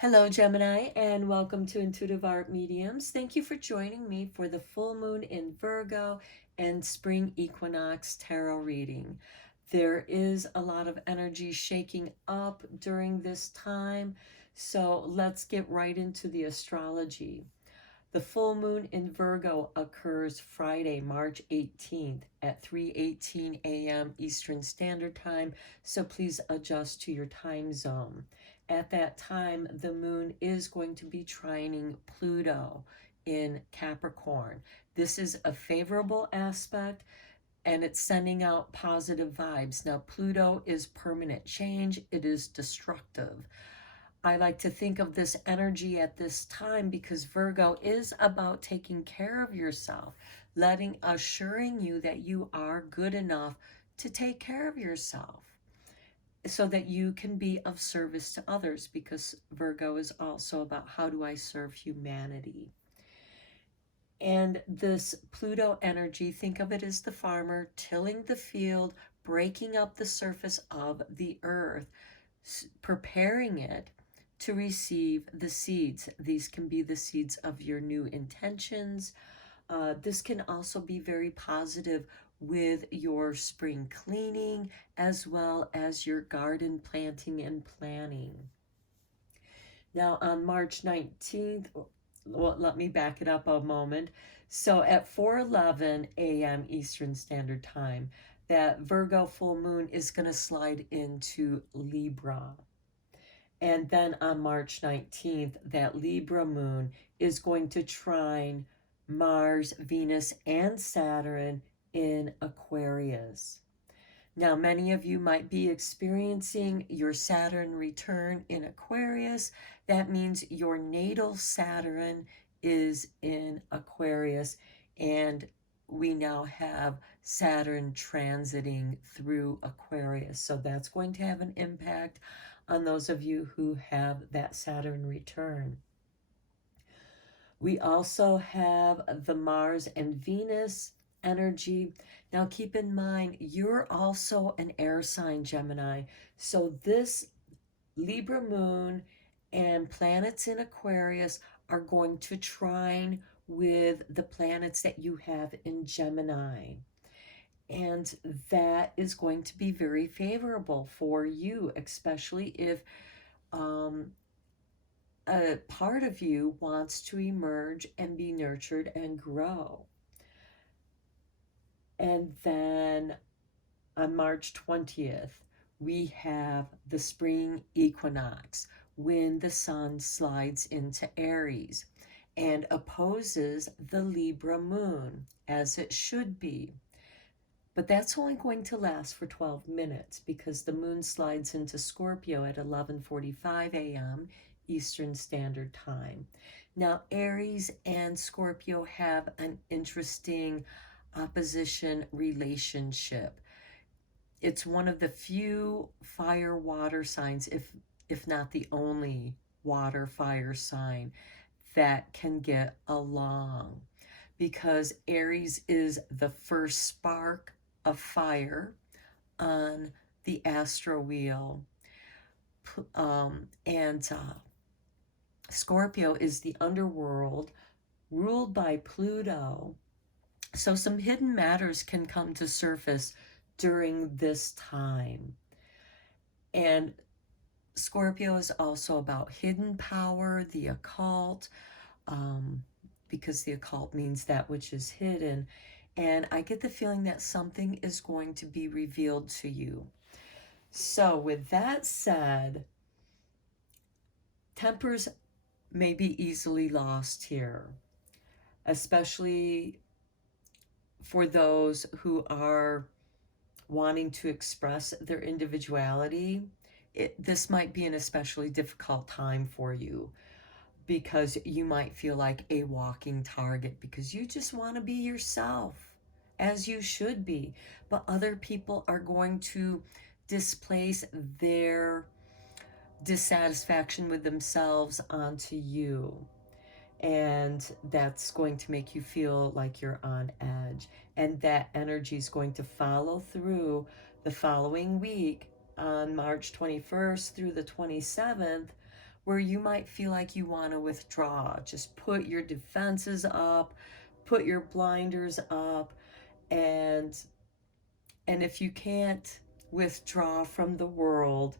Hello, Gemini, and welcome to Intuitive Art Mediums. Thank you for joining me for the full moon in Virgo and spring equinox tarot reading. There is a lot of energy shaking up during this time, so let's get right into the astrology. The full moon in Virgo occurs Friday, March 18th at 3:18 a.m. Eastern Standard Time, so please adjust to your time zone. At that time, the moon is going to be trining Pluto in Capricorn. This is a favorable aspect and it's sending out positive vibes. Now, Pluto is permanent change, it is destructive. I like to think of this energy at this time because Virgo is about taking care of yourself, assuring you that you are good enough to take care of yourself so that you can be of service to others, because Virgo is also about how do I serve humanity. And this Pluto energy, think of it as the farmer tilling the field, breaking up the surface of the earth, preparing it to receive the seeds. These can be the seeds of your new intentions. This can also be very positive with your spring cleaning as well as your garden planting and planning. Now on March 19th, well, let me back it up a moment. So at 4:11 a.m. Eastern Standard Time, that Virgo full moon is going to slide into Libra. And then on March 19th, that Libra moon is going to trine Mars, Venus, and Saturn in Aquarius. Now, many of you might be experiencing your Saturn return in Aquarius. That means your natal Saturn is in Aquarius, and we now have Saturn transiting through Aquarius. So that's going to have an impact on those of you who have that Saturn return. We also have the Mars and Venus energy. Now keep in mind, you're also an air sign, Gemini. So this Libra moon and planets in Aquarius are going to trine with the planets that you have in Gemini. And that is going to be very favorable for you, especially if a part of you wants to emerge and be nurtured and grow. And then on March 20th, we have the spring equinox when the sun slides into Aries and opposes the Libra moon, as it should be. But that's only going to last for 12 minutes because the moon slides into Scorpio at 11:45 a.m. Eastern Standard Time. Now, Aries and Scorpio have an interesting opposition relationship. It's one of the few fire-water signs, if not the only water-fire sign, that can get along, because Aries is the first spark of fire on the astro wheel, and Scorpio is the underworld ruled by Pluto. So some hidden matters can come to surface during this time. And Scorpio is also about hidden power, the occult, because the occult means that which is hidden. And I get the feeling that something is going to be revealed to you. So with that said, tempers may be easily lost here, especially for those who are wanting to express their individuality. This might be an especially difficult time for you, because you might feel like a walking target because you just want to be yourself, as you should be. But other people are going to displace their dissatisfaction with themselves onto you. And that's going to make you feel like you're on edge. And that energy is going to follow through the following week on March 21st through the 27th, where you might feel like you want to withdraw. Just put your defenses up, put your blinders up, and if you can't withdraw from the world,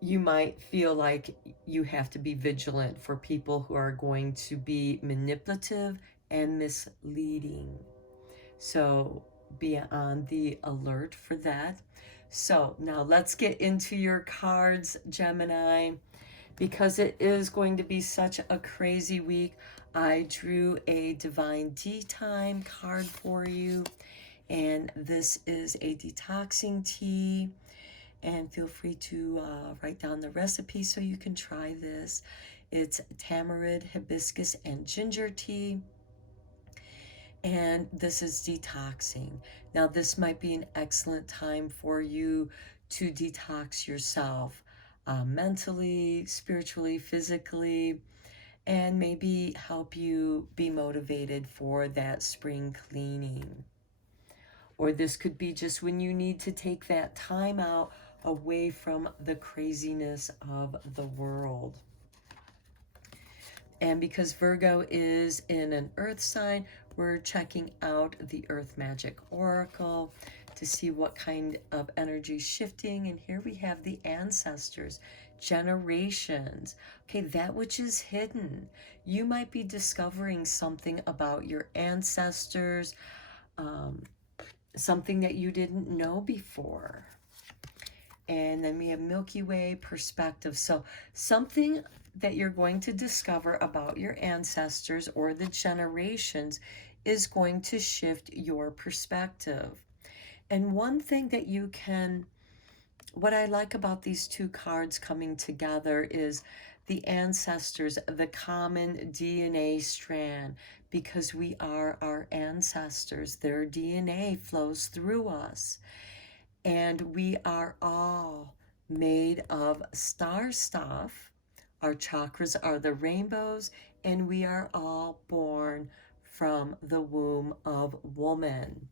you might feel like you have to be vigilant for people who are going to be manipulative and misleading. So be on the alert for that. So now let's get into your cards, Gemini, because it is going to be such a crazy week. I drew a Divine D Time card for you, and this is a detoxing tea. And feel free to write down the recipe so you can try this. It's tamarind, hibiscus, and ginger tea. And this is detoxing. Now, this might be an excellent time for you to detox yourself mentally, spiritually, physically, and maybe help you be motivated for that spring cleaning. Or this could be just when you need to take that time out away from the craziness of the world. And because Virgo is in an earth sign, we're checking out the Earth Magic Oracle to see what kind of energy is shifting. And here we have the ancestors, generations. Okay, that which is hidden. You might be discovering something about your ancestors, something that you didn't know before. And then we have Milky Way perspective. So something that you're going to discover about your ancestors or the generations is going to shift your perspective. And one thing that you can, what I like about these two cards coming together is the ancestors, the common DNA strand, because we are our ancestors. Their DNA flows through us. And we are all made of star stuff. Our chakras are the rainbows, and we are all born from the womb of woman.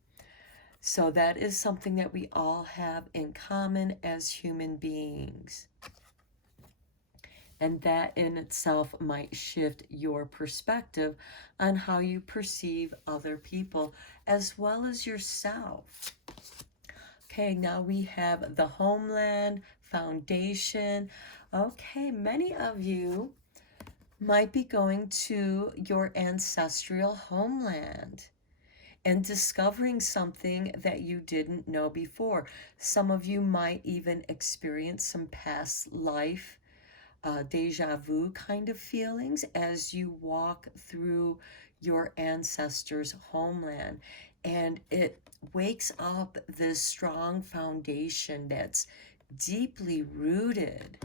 So that is something that we all have in common as human beings. And that in itself might shift your perspective on how you perceive other people as well as yourself. Okay, now we have the homeland, foundation. Okay, many of you might be going to your ancestral homeland and discovering something that you didn't know before. Some of you might even experience some past life, deja vu kind of feelings as you walk through your ancestors' homeland. And it wakes up this strong foundation that's deeply rooted,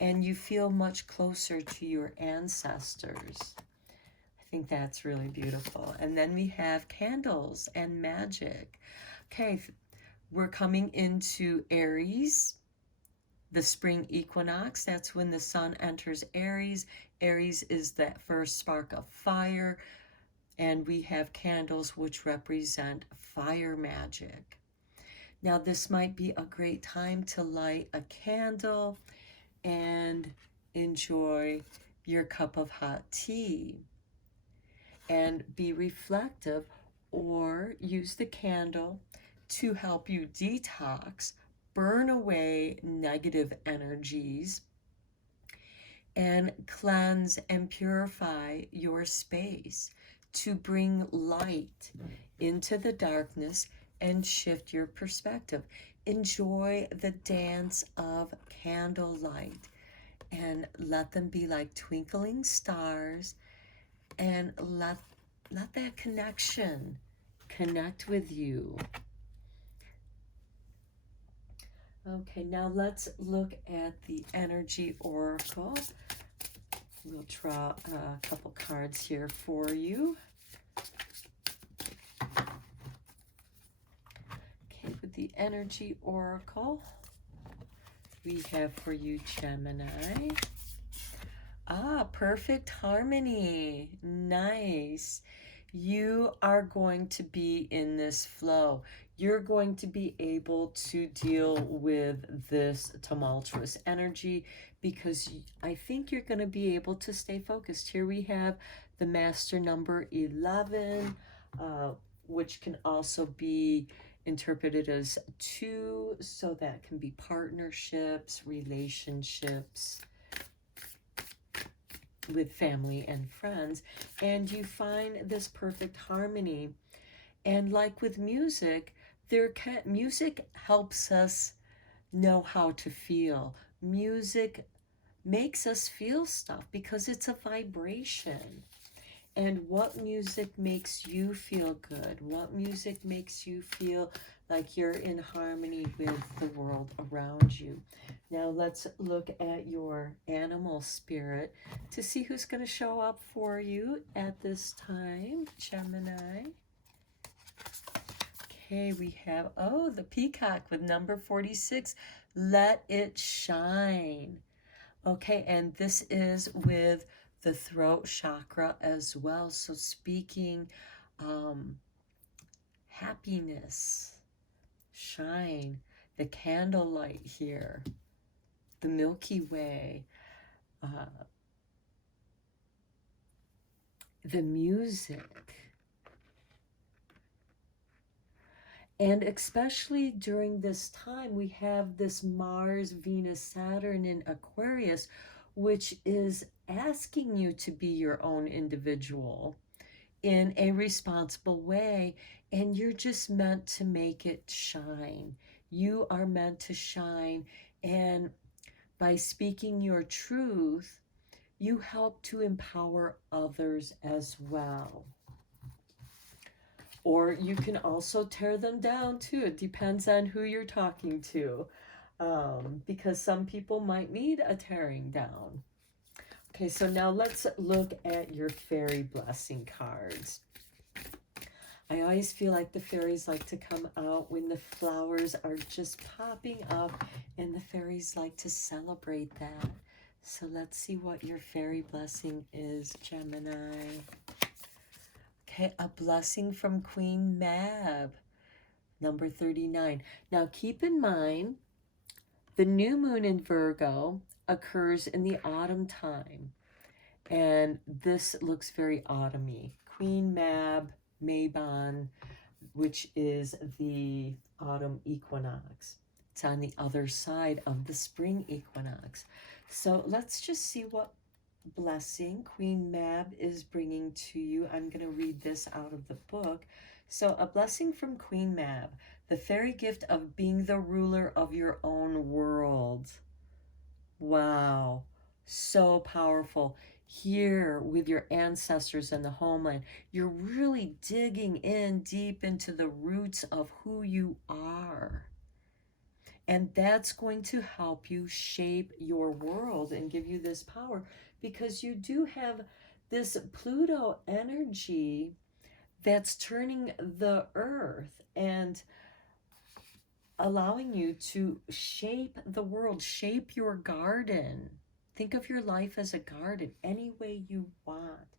and you feel much closer to your ancestors. I think that's really beautiful. And then we have candles and magic. Okay, we're coming into Aries, the spring equinox. That's when the sun enters Aries. Aries is that first spark of fire. And we have candles which represent fire magic. Now, this might be a great time to light a candle and enjoy your cup of hot tea and be reflective, or use the candle to help you detox, burn away negative energies, and cleanse and purify your space to bring light into the darkness and shift your perspective. Enjoy the dance of candlelight and let them be like twinkling stars, and let that connection connect with you. Okay, now let's look at the energy oracle. We'll draw a couple cards here for you. Okay, with the energy oracle, we have for you Gemini. Perfect harmony. Nice. You are going to be in this flow. you're going to be able to deal with this tumultuous energy because I think you're going to be able to stay focused. Here we have the master number 11, which can also be interpreted as 2, so that can be partnerships, relationships with family and friends, and you find this perfect harmony. And like with music, music helps us know how to feel. Music makes us feel stuff because it's a vibration. And what music makes you feel good? What music makes you feel like you're in harmony with the world around you? Now let's look at your animal spirit to see who's going to show up for you at this time, Gemini. Okay, we have, oh, the peacock with number 46, let it shine. Okay, and this is with the throat chakra as well. So speaking happiness, shine, the candlelight here, the Milky Way, the music. And especially during this time, we have this Mars, Venus, Saturn in Aquarius, which is asking you to be your own individual in a responsible way. And you're just meant to make it shine. You are meant to shine. And by speaking your truth, you help to empower others as well. Or you can also tear them down too. It depends on who you're talking to, because some people might need a tearing down. Okay, so now let's look at your fairy blessing cards. I always feel like the fairies like to come out when the flowers are just popping up, and the fairies like to celebrate that. So let's see what your fairy blessing is, Gemini. Okay, a blessing from Queen Mab, number 39. Now keep in mind, the new moon in Virgo occurs in the autumn time. And this looks very autumny. Queen Mab, Mabon, which is the autumn equinox. It's on the other side of the spring equinox. So let's just see what blessing Queen Mab is bringing to you. I'm going to read this out of the book. So a blessing from Queen Mab, the fairy gift of being the ruler of your own world. Wow, so powerful. Here with your ancestors and the homeland, you're really digging in deep into the roots of who you are. And that's going to help you shape your world and give you this power, because you do have this Pluto energy that's turning the earth and allowing you to shape the world, shape your garden. Think of your life as a garden any way you want.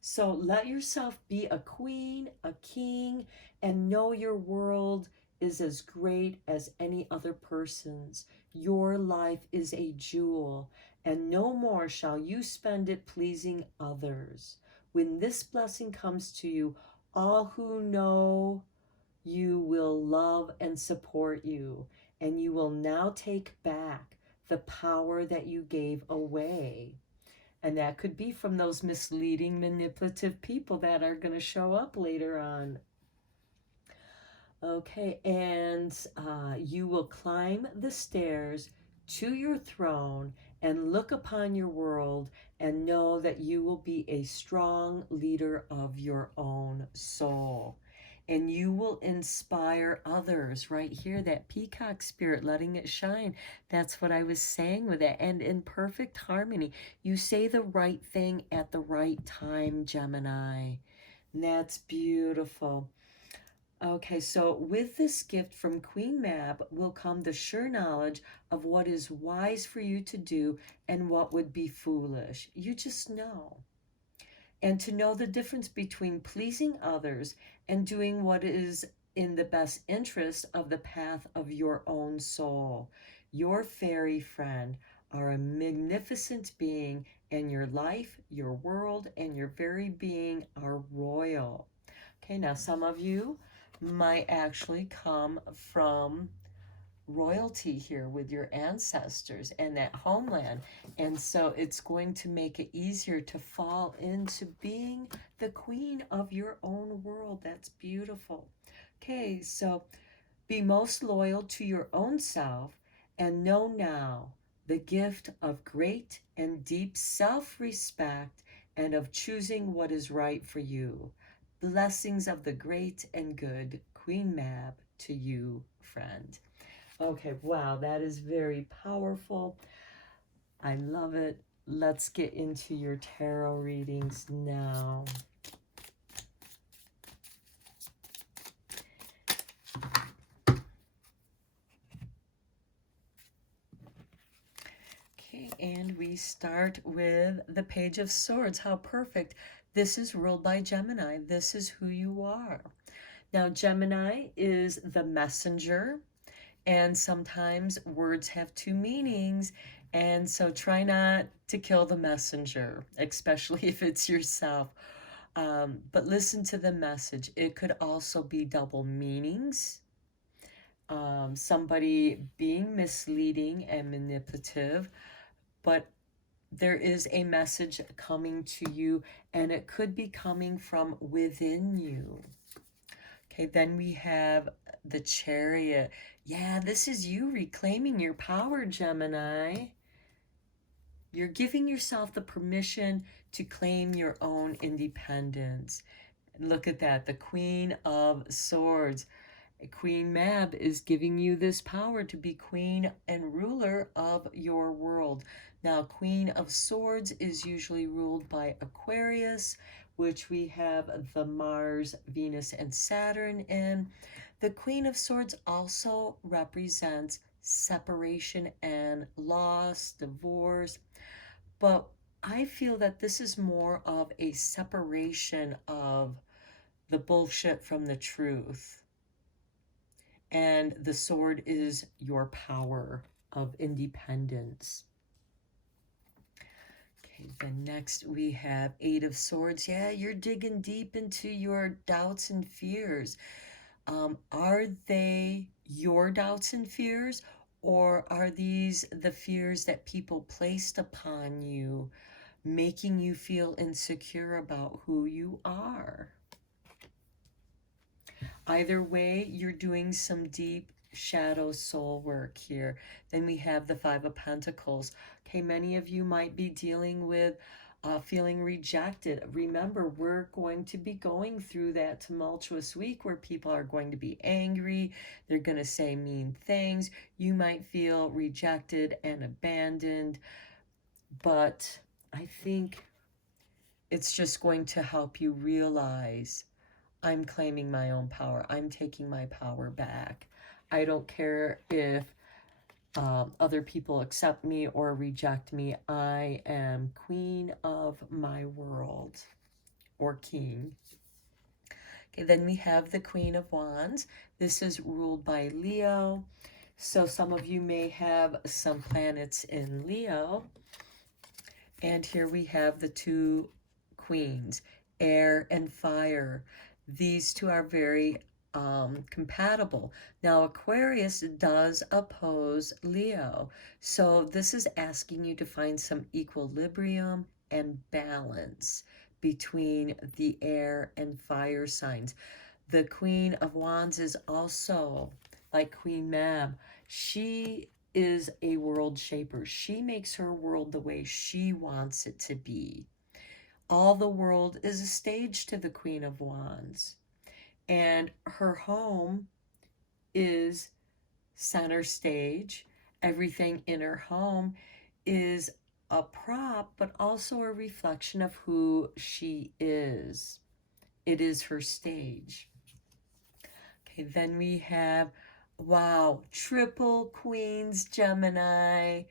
So let yourself be a queen, a king, and know your world is as great as any other person's. Your life is a jewel, and no more shall you spend it pleasing others. When this blessing comes to you, all who know you will love and support you, and you will now take back the power that you gave away. And that could be from those misleading, manipulative people that are going to show up later on. Okay, and you will climb the stairs to your throne and look upon your world and know that you will be a strong leader of your own soul. And you will inspire others. Right here, that peacock spirit, letting it shine. That's what I was saying with it. And in perfect harmony, you say the right thing at the right time, Gemini. And that's beautiful. Okay, so with this gift from Queen Mab will come the sure knowledge of what is wise for you to do and what would be foolish. You just know. And to know the difference between pleasing others and doing what is in the best interest of the path of your own soul. Your fairy friend are a magnificent being, and your life, your world, and your very being are royal. Okay, now some of you might actually come from royalty here with your ancestors and that homeland. And so it's going to make it easier to fall into being the queen of your own world. That's beautiful. Okay, so be most loyal to your own self and know now the gift of great and deep self-respect and of choosing what is right for you. Blessings of the great and good Queen Mab to you, friend. Okay, wow, that is very powerful. I love it. Let's get into your tarot readings now. Okay, and we start with the Page of Swords. How perfect. This is ruled by Gemini. This is who you are. Now, Gemini is the messenger, and sometimes words have two meanings, and so try not to kill the messenger, especially if it's yourself. But listen to the message. It could also be double meanings. Somebody being misleading and manipulative, but there is a message coming to you, and it could be coming from within you. Okay, then we have the Chariot. Yeah, this is you reclaiming your power, Gemini. You're giving yourself the permission to claim your own independence. Look at that, the Queen of Swords. Queen Mab is giving you this power to be queen and ruler of your world. Now, Queen of Swords is usually ruled by Aquarius, which we have the Mars, Venus, and Saturn in. The Queen of Swords also represents separation and loss, divorce, but I feel that this is more of a separation of the bullshit from the truth. And the sword is your power of independence. Okay, then next we have Eight of Swords. Yeah, you're digging deep into your doubts and fears. Are they your doubts and fears, or are these the fears that people placed upon you, making you feel insecure about who you are? Either way, you're doing some deep shadow soul work here. Then we have the Five of Pentacles. Okay, many of you might be dealing with feeling rejected. Remember, we're going to be going through that tumultuous week where people are going to be angry. They're going to say mean things. You might feel rejected and abandoned, but I think it's just going to help you realize, I'm claiming my own power. I'm taking my power back. I don't care if other people accept me or reject me. I am queen of my world, or king. Okay, then we have the Queen of Wands. This is ruled by Leo. So some of you may have some planets in Leo. And here we have the two queens, air and fire. These two are very compatible. Now, Aquarius does oppose Leo. So this is asking you to find some equilibrium and balance between the air and fire signs. The Queen of Wands is also like Queen Mab. She is a world shaper. She makes her world the way she wants it to be. All the world is a stage to the Queen of Wands. And her home is center stage. Everything in her home is a prop, but also a reflection of who she is. It is her stage. Okay, then we have, wow, triple queens, Gemini,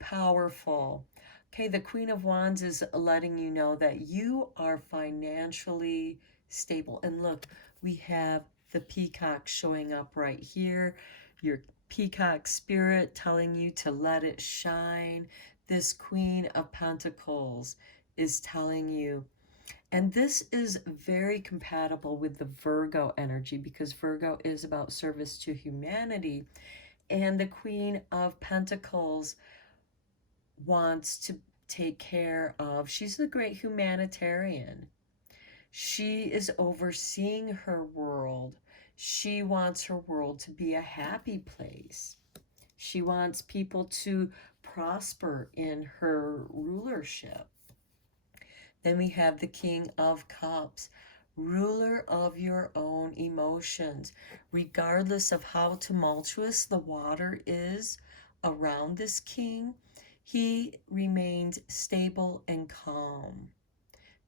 powerful. Okay, the Queen of Wands is letting you know that you are financially stable. And look, we have the peacock showing up right here. Your peacock spirit telling you to let it shine. This Queen of Pentacles is telling you, and this is very compatible with the Virgo energy, because Virgo is about service to humanity. And the Queen of Pentacles wants to take care of, she's the great humanitarian. She is overseeing her world. She wants her world to be a happy place. She wants people to prosper in her rulership. Then we have the King of Cups, ruler of your own emotions. Regardless of how tumultuous the water is around this king, he remains stable and calm,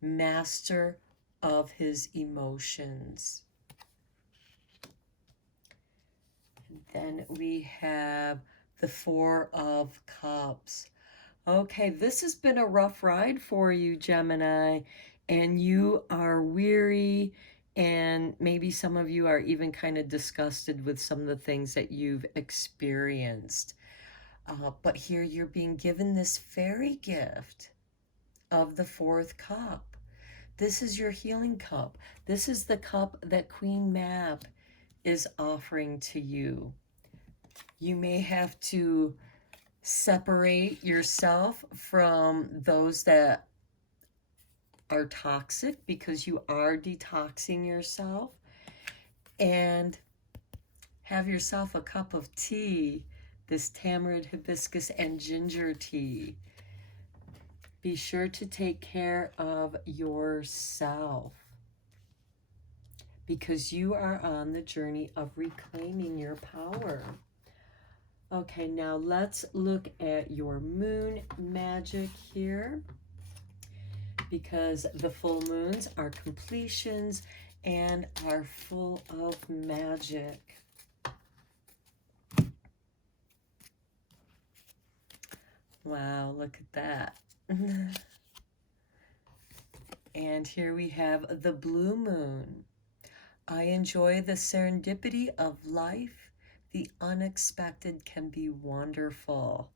master of his emotions. And then we have the Four of Cups. Okay, this has been a rough ride for you, Gemini, and you are weary, and maybe some of you are even kind of disgusted with some of the things that you've experienced. But here you're being given this fairy gift of the fourth cup. This is your healing cup. This is the cup that Queen Mab is offering to you. You may have to separate yourself from those that are toxic, because you are detoxing yourself, and have yourself a cup of tea, this tamarind, hibiscus, and ginger tea. Be sure to take care of yourself, because you are on the journey of reclaiming your power. Okay, now let's look at your moon magic here, because the full moons are completions and are full of magic. Wow, look at that. And here we have the blue moon. I enjoy the serendipity of life. The unexpected can be wonderful.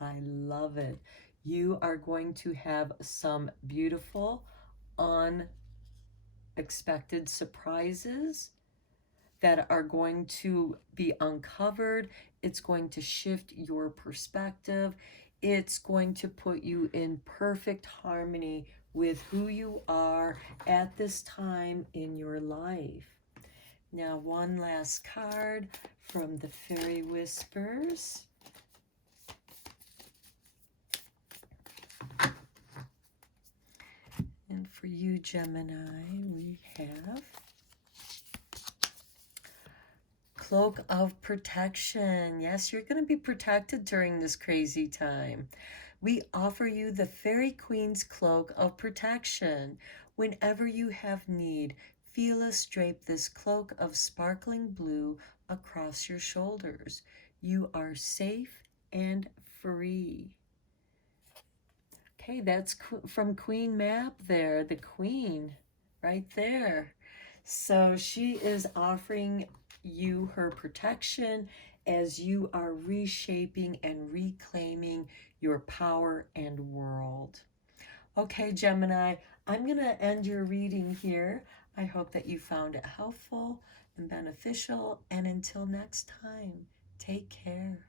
I love it. You are going to have some beautiful, unexpected surprises that are going to be uncovered. It's going to shift your perspective. It's going to put you in perfect harmony with who you are at this time in your life. Now, one last card from the Fairy Whispers. And for you, Gemini, we have Cloak of Protection. Yes, you're going to be protected during this crazy time. We offer you the Fairy Queen's Cloak of Protection. Whenever you have need, feel us drape this cloak of sparkling blue across your shoulders. You are safe and free. Okay, that's from Queen Mab there, the Queen, right there. So she is offering you her protection as you are reshaping and reclaiming your power and world. Okay, Gemini, I'm going to end your reading here. I hope that you found it helpful and beneficial. And until next time, take care.